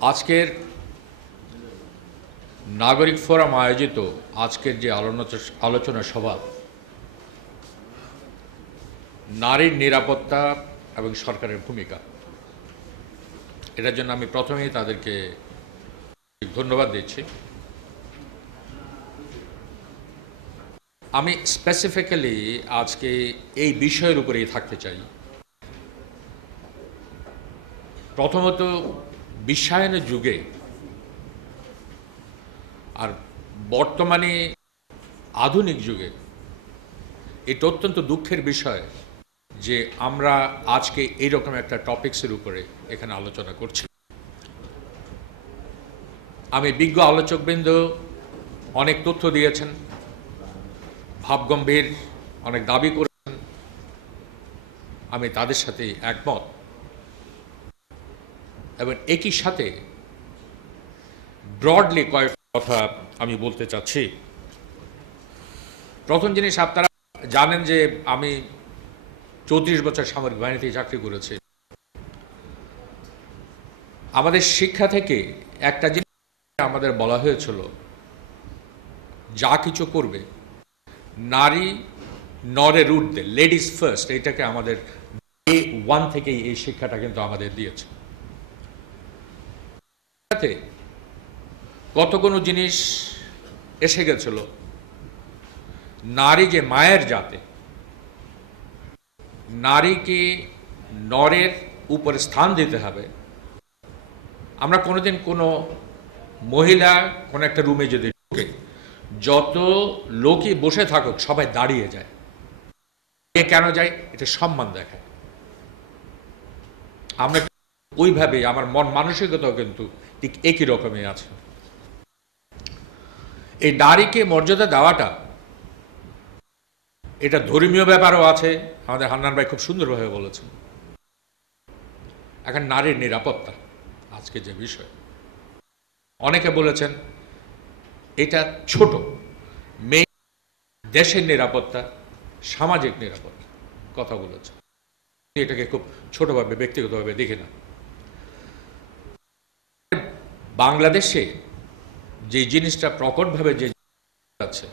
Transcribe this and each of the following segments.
আজকের নাগরিক ফোরাম আয়োজিত আজকের যে আলোচনা সভা নারীর নিরাপত্তা এবং সরকারের ভূমিকা, এটার জন্য আমি প্রথমেই তাদেরকে ধন্যবাদ দিচ্ছি। আমি স্পেসিফিক্যালি আজকে এই বিষয়ের উপরেই থাকতে চাই। প্রথমত, বিশ্বায়নের যুগে আর বর্তমানে আধুনিক যুগে এটা অত্যন্ত দুঃখের বিষয় যে আমরা আজকে এইরকম একটা টপিক্সের উপরে এখানে আলোচনা করছি। আমি বিজ্ঞ আলোচকবৃন্দ অনেক তথ্য দিয়েছেন, ভাবগম্ভীর অনেক দাবি করেছেন, আমি তাদের সাথে একমত। এবং একই সাথে ব্রডলি কয়েকটা কথা আমি বলতে চাচ্ছি। প্রথম জিনিস, আপনারা জানেন যে আমি 34 বছর সামরিক বাহিনীতে চাকরি করেছি। আমাদের শিক্ষা থেকে একটা জিনিস আমাদের বলা হয়েছিল, যা কিছু করবে নারী নরে রুট দে, লেডিস ফার্স্ট। এটাকে আমাদের ডে 1 থেকেই এই শিক্ষাটা কিন্তু আমাদের দিয়েছে। কত কোনো জিনিস এসে গেছিল, নারী যে মায়ের জাতে, নারীকে নরের উপরে স্থান দিতে হবে। আমরা কোনোদিন কোনো মহিলা কোনো একটা রুমে যদি ঢুকে, যত লোকই বসে থাকুক সবাই দাঁড়িয়ে যায়। কেন যায়? এটা সম্মান দেখায়। আমরা ওইভাবে আমার মন মানসিকতাও কিন্তু ঠিক একই রকমই আছে। এই নারীকে মর্যাদা দেওয়াটা, এটা ধর্মীয় ব্যাপারও আছে। আমাদের হান্নান ভাই খুব সুন্দরভাবে বলেছেন। এখন নারীর নিরাপত্তা আজকে যে বিষয়, অনেকে বলেছেন এটা ছোট, মেয়ে দেশের নিরাপত্তা, সামাজিক নিরাপত্তা কথা বলেছেন। এটাকে খুব ছোটভাবে ব্যক্তিগতভাবে দেখি না। বাংলাদেশে যে জিনিসটা প্রকটভাবে যে আছে,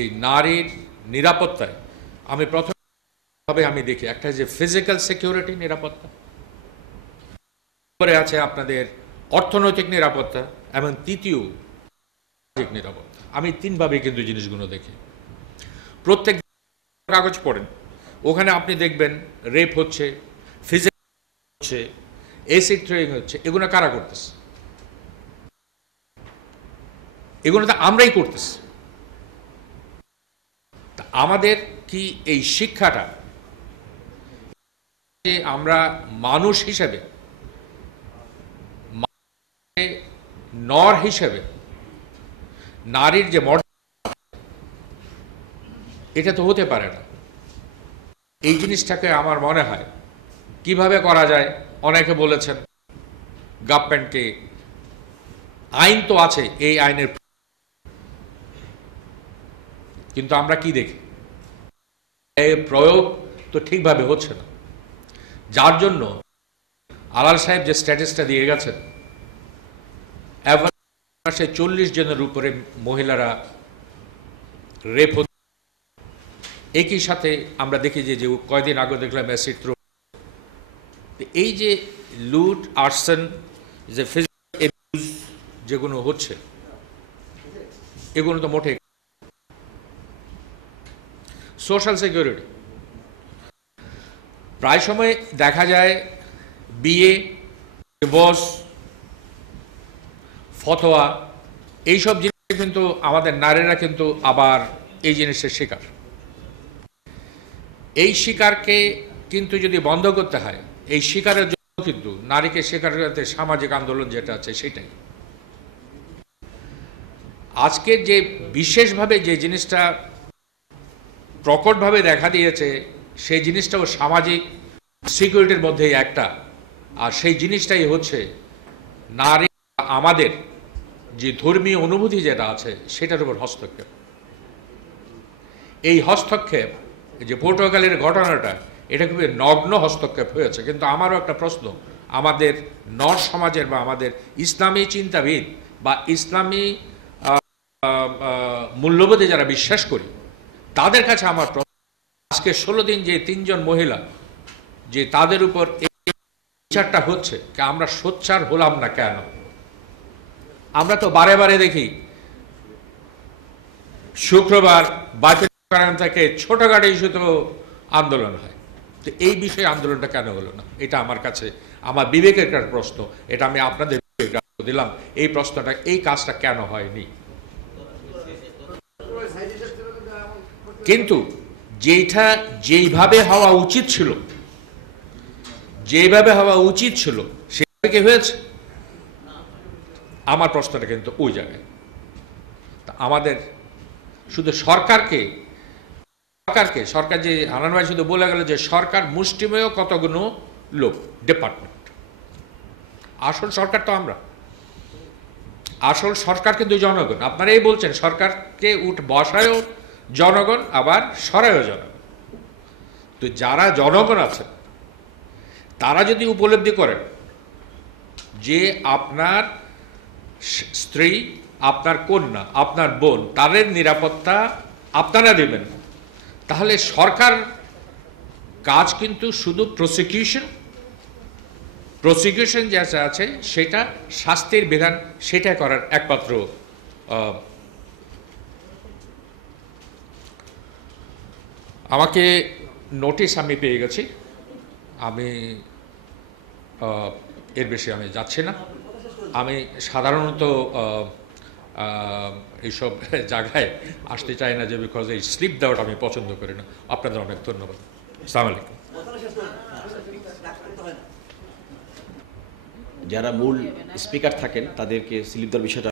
এই নারীর নিরাপত্তায় আমি প্রথমভাবে আমি দেখি একটা যে ফিজিক্যাল সিকিউরিটি নিরাপত্তা, পরে আছে আপনাদের অর্থনৈতিক নিরাপত্তা, এবং তৃতীয় সামাজিক নিরাপত্তা। আমি তিনভাবে কিন্তু জিনিসগুলো দেখি। প্রত্যেক কাগজ পড়েন, ওখানে আপনি দেখবেন রেপ হচ্ছে, ফিজিক্যাল হচ্ছে, এসিড থ্রোয়িং হচ্ছে। এগুলো কারা করতেছে? এগুলো তো আমরাই করতেছি। আমাদের কি এই শিক্ষাটা, আমরা মানুষ হিসেবে, নর হিসেবে নারীর যে মর্যাদা, এটা তো হতে পারে না। এই জিনিসটাকে আমার মনে হয় কিভাবে করা যায়। অনেকে বলেছেন গভর্নমেন্টকে, আইন তো আছে, এই আইনের, কিন্তু আমরা কি দেখি, এই প্রয়োগ তো ঠিকভাবে হচ্ছে না। যার জন্য আলাল সাহেব যে স্ট্যাটাসটা দিয়ে গেছেন, 40 জনের উপরে মহিলারা রেপ হচ্ছে। একই সাথে আমরা দেখি যে কয়দিন আগে দেখলাম অ্যাসিড থ্রো। এই যে লুট, আর্সন, যে ফিজিক্যাল অ্যাবিউজ যেগুলো হচ্ছে, এগুলো তো মোটে। সোশ্যাল সিকিউরিটি, প্রায় সময় দেখা যায় বিয়ে, ডিভোর্স, ফতোয়া, এইসব জিনিস কিন্তু আমাদের নারীরা কিন্তু আবার এই জিনিসের শিকার। এই শিকারকে কিন্তু যদি বন্ধ করতে হয়, এই শিকারের জন্য কিন্তু নারীকে শিকার করতে সামাজিক আন্দোলন যেটা আছে সেটাই। আজকের যে বিশেষভাবে যে জিনিসটা প্রকটভাবে দেখা দিয়েছে, সেই জিনিসটাও সামাজিক সিকিউরিটির মধ্যেই একটা। আর সেই জিনিসটাই হচ্ছে নারী, আমাদের যে ধর্মীয় অনুভূতি যেটা আছে সেটার উপর হস্তক্ষেপ। এই হস্তক্ষেপ, যে পর্তুগালের ঘটনাটা, এটা খুবই নগ্ন হস্তক্ষেপ হয়েছে। কিন্তু আমারও একটা প্রশ্ন, আমাদের নর সমাজের বা আমাদের ইসলামী চিন্তাবিদ বা ইসলামী মূল্যবোধে যারা বিশ্বাস করি তাদের কাছে আমার আজকে 16 দিন যে 3 জন মহিলা যে তাদের উপর এই বিচারটা হচ্ছে, আমরা সোচ্চার হলাম না কেন? আমরা তো বারে বারে দেখি শুক্রবার বাতিল থেকে ছোটখাটো ইস্যুতে আন্দোলন হয়, তো এই বিষয়ে আন্দোলনটা কেন হলো না? এটা আমার কাছে আমার বিবেকের একটা প্রশ্ন, এটা আমি আপনাদের দিলাম এই প্রশ্নটা, এই কাজটা কেন হয়নি? কিন্তু যেটা যেইভাবে হওয়া উচিত ছিল, যেভাবে হওয়া উচিত ছিল সেভাবে কি হয়েছে? আমার প্রশ্নটা কিন্তু ওই জায়গায়। আমাদের শুধু সরকারকে সরকার যে হানান ভাই শুধু বলে গেল যে সরকার মুষ্টিমেয় কতগুলো লোক ডিপার্টমেন্ট, আসল সরকার তো আমরা, আসল সরকার কিন্তু জনগণ। আপনারাই বলছেন সরকারকে বসায়ও জনগণ আবার সরায়ও জনগণ। তো যারা জনগণ আছেন তারা যদি উপলব্ধি করেন যে আপনার স্ত্রী, আপনার কন্যা, আপনার বোন, তাদের নিরাপত্তা আপনারা দেবেন, তাহলে সরকার কাজ কিন্তু শুধু প্রসিকিউশন যা আছে সেটা শাস্তির বিধান সেটা করার একমাত্র। আমাকে নোটিশ আমি পেয়ে গেছি, আমি এর বেশি আমি যাচ্ছি না। আমি সাধারণত এইসব জায়গায় আসতে চাই না, যে বিকজ এই স্লিপ দেওয়াটা আমি পছন্দ করি না। আপনাদের অনেক ধন্যবাদ। আসসালামু আলাইকুম। যারা মূল স্পিকার থাকেন তাদেরকে স্লিপ দেওয়ার বিষয়টা